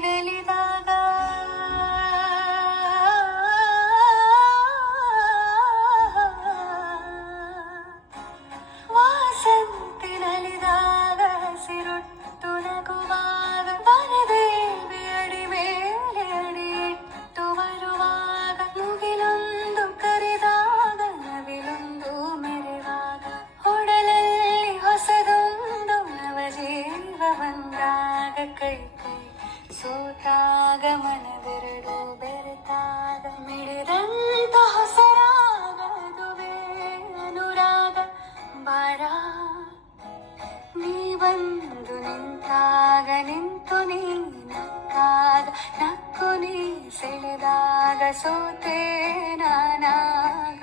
ನಲಿದಾಗ ವಾಸಂತಿ ನಲಿದಾಗ ಹಸಿರೊಟ್ಟು ನಗುವಾಗ ವನದೇವಿ ಅಡಿ ಮೇಲೆ ಅಡಿ ಇಟ್ಟು ಬರುವಾಗ ಮುಗಿಲೊಂದು ಕರೆದಾಗ ನವಿಲೊಂದು ಮೆರೆವಾಗ ಒಡಲಲ್ಲಿ ಹೊಸದೊಂದು ನವಜೀವ ಬಂದಾಗ ಕೈ ಕೈ ಸೋತಾಗ ಮನವೆರಡು ಬೆರೆತಾಗ ಮಿಡಿದಂತ ಹೊಸರಾಗದುವೆ ಅನುರಾಗ ಬಾರ ನೀ ಬಂದು ನಿಂತಾಗ ನಿಂತು ನೀ ನಕ್ಕಾಗ ನಕ್ಕು ನೀ ಸೆಳೆದಾಗ ಸೋತೆ ನಾನಾಗ